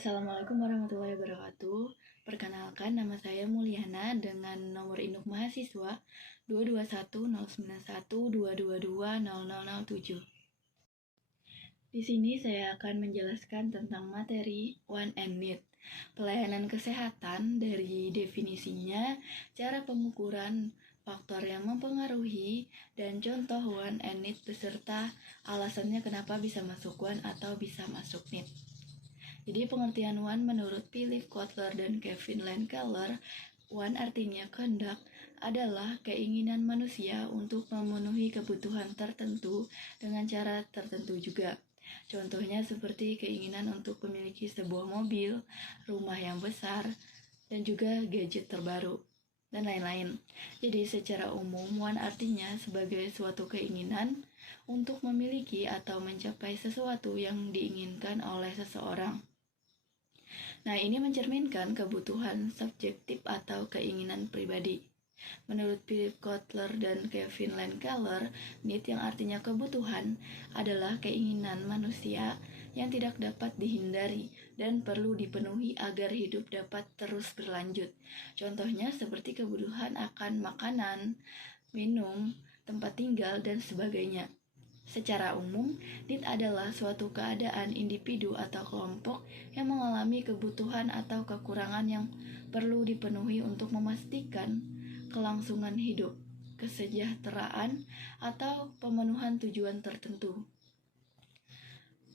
Assalamualaikum warahmatullahi wabarakatuh. Perkenalkan, nama saya Mulyana dengan nomor induk mahasiswa 2210912220007. Di sini saya akan menjelaskan tentang materi One and Need. Pelayanan kesehatan dari definisinya, cara pengukuran, faktor yang mempengaruhi, dan contoh One and Need beserta alasannya kenapa bisa masuk One atau bisa masuk Need. Jadi pengertian One menurut Philip Kotler dan Kevin Landkeller, One artinya kehendak adalah keinginan manusia untuk memenuhi kebutuhan tertentu dengan cara tertentu juga. Contohnya seperti keinginan untuk memiliki sebuah mobil, rumah yang besar, dan juga gadget terbaru, dan lain-lain. Jadi secara umum, One artinya sebagai suatu keinginan untuk memiliki atau mencapai sesuatu yang diinginkan oleh seseorang. Nah, ini mencerminkan kebutuhan subjektif atau keinginan pribadi. Menurut Philip Kotler dan Kevin Landkeller, need yang artinya kebutuhan adalah keinginan manusia yang tidak dapat dihindari dan perlu dipenuhi agar hidup dapat terus berlanjut. Contohnya seperti kebutuhan akan makanan, minum, tempat tinggal, dan sebagainya. Secara umum, need adalah suatu keadaan individu atau kelompok yang mengalami kebutuhan atau kekurangan yang perlu dipenuhi untuk memastikan kelangsungan hidup, kesejahteraan, atau pemenuhan tujuan tertentu.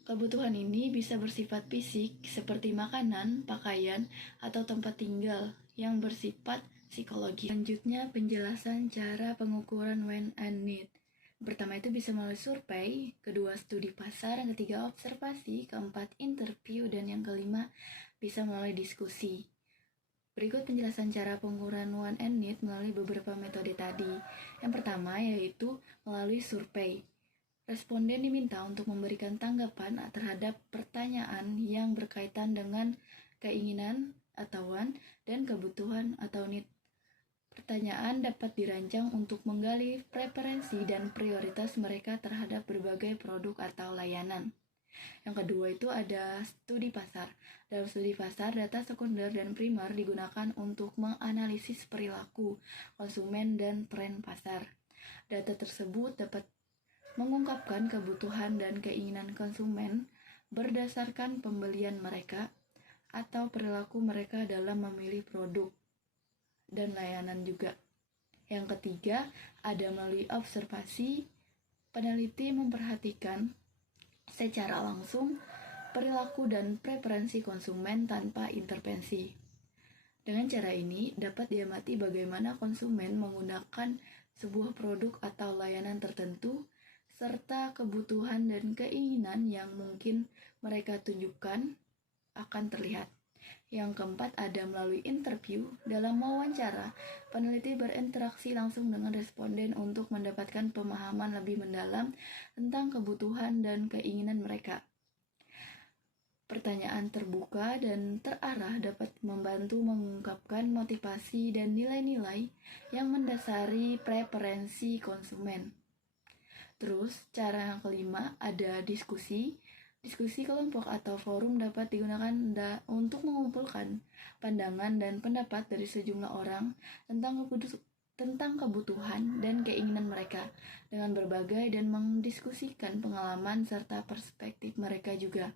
Kebutuhan ini bisa bersifat fisik seperti makanan, pakaian, atau tempat tinggal yang bersifat psikologi. Selanjutnya, penjelasan cara pengukuran One and Need. Pertama itu bisa melalui survei, kedua studi pasar, yang ketiga observasi, keempat interview, dan yang kelima bisa melalui diskusi. Berikut penjelasan cara pengukuran One and Need melalui beberapa metode tadi. Yang pertama yaitu melalui survei. Responden diminta untuk memberikan tanggapan terhadap pertanyaan yang berkaitan dengan keinginan atau want dan kebutuhan atau need. Pertanyaan dapat dirancang untuk menggali preferensi dan prioritas mereka terhadap berbagai produk atau layanan. Yang kedua itu ada studi pasar. Dalam studi pasar, data sekunder dan primer digunakan untuk menganalisis perilaku konsumen dan tren pasar. Data tersebut dapat mengungkapkan kebutuhan dan keinginan konsumen berdasarkan pembelian mereka atau perilaku mereka dalam memilih produk dan layanan juga. Yang ketiga, ada melalui observasi. Peneliti memperhatikan secara langsung perilaku dan preferensi konsumen tanpa intervensi. Dengan cara ini, dapat diamati bagaimana konsumen menggunakan sebuah produk atau layanan tertentu, serta kebutuhan dan keinginan yang mungkin mereka tunjukkan akan terlihat. Yang keempat ada melalui interview. Dalam wawancara, peneliti berinteraksi langsung dengan responden untuk mendapatkan pemahaman lebih mendalam tentang kebutuhan dan keinginan mereka. Pertanyaan terbuka dan terarah dapat membantu mengungkapkan motivasi dan nilai-nilai yang mendasari preferensi konsumen. Terus, cara yang kelima ada diskusi. Diskusi kelompok atau forum dapat digunakan untuk mengumpulkan pandangan dan pendapat dari sejumlah orang tentang kebutuhan dan keinginan mereka dengan berbagai dan mendiskusikan pengalaman serta perspektif mereka juga.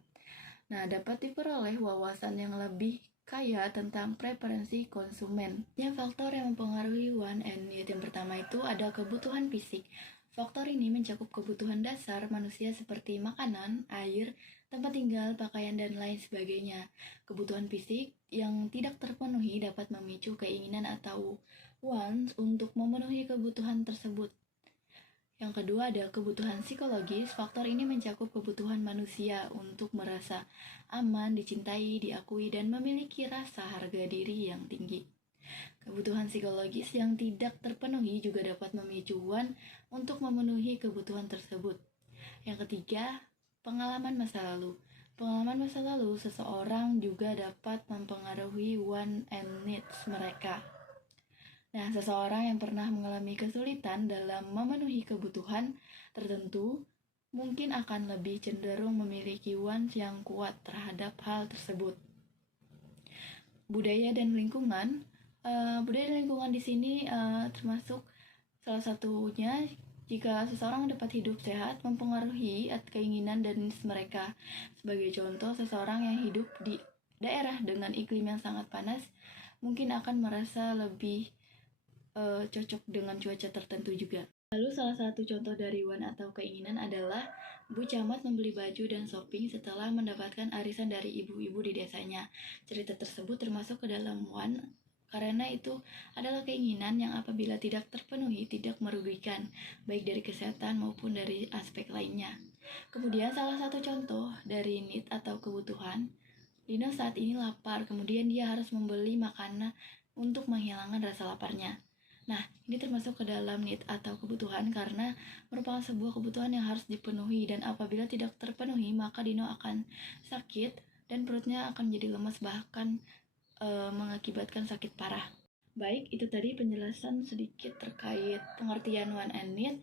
Nah, dapat diperoleh wawasan yang lebih kaya tentang preferensi konsumen. Yang faktor yang mempengaruhi One and Need yang pertama itu ada kebutuhan fisik. Faktor ini mencakup kebutuhan dasar manusia seperti makanan, air, tempat tinggal, pakaian, dan lain sebagainya. Kebutuhan fisik yang tidak terpenuhi dapat memicu keinginan atau wants untuk memenuhi kebutuhan tersebut. Yang kedua ada kebutuhan psikologis. Faktor ini mencakup kebutuhan manusia untuk merasa aman, dicintai, diakui, dan memiliki rasa harga diri yang tinggi. Kebutuhan psikologis yang tidak terpenuhi juga dapat memicu One untuk memenuhi kebutuhan tersebut. Yang ketiga, pengalaman masa lalu. Pengalaman masa lalu seseorang juga dapat mempengaruhi One and Needs mereka. Nah, seseorang yang pernah mengalami kesulitan dalam memenuhi kebutuhan tertentu mungkin akan lebih cenderung memiliki wants yang kuat terhadap hal tersebut. Budaya dan lingkungan. Budaya dan lingkungan di sini termasuk salah satunya jika seseorang dapat hidup sehat mempengaruhi keinginan dan mereka. Sebagai contoh, seseorang yang hidup di daerah dengan iklim yang sangat panas mungkin akan merasa lebih cocok dengan cuaca tertentu juga. Lalu salah satu contoh dari want atau keinginan adalah Bu Camat membeli baju dan shopping setelah mendapatkan arisan dari ibu-ibu di desanya. Cerita tersebut termasuk ke dalam want karena itu adalah keinginan yang apabila tidak terpenuhi tidak merugikan, baik dari kesehatan maupun dari aspek lainnya. Kemudian salah satu contoh dari need atau kebutuhan, Lino saat ini lapar, kemudian dia harus membeli makanan untuk menghilangkan rasa laparnya. Nah, ini termasuk ke dalam need atau kebutuhan karena merupakan sebuah kebutuhan yang harus dipenuhi dan apabila tidak terpenuhi maka Dino akan sakit dan perutnya akan jadi lemas bahkan mengakibatkan sakit parah. Baik, itu tadi penjelasan sedikit terkait pengertian want and need,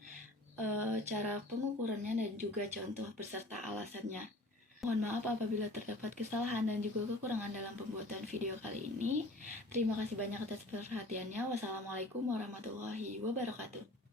cara pengukurannya dan juga contoh beserta alasannya. Mohon maaf apabila terdapat kesalahan dan juga kekurangan dalam pembuatan video kali ini. Terima kasih banyak atas perhatiannya. Wassalamualaikum warahmatullahi wabarakatuh.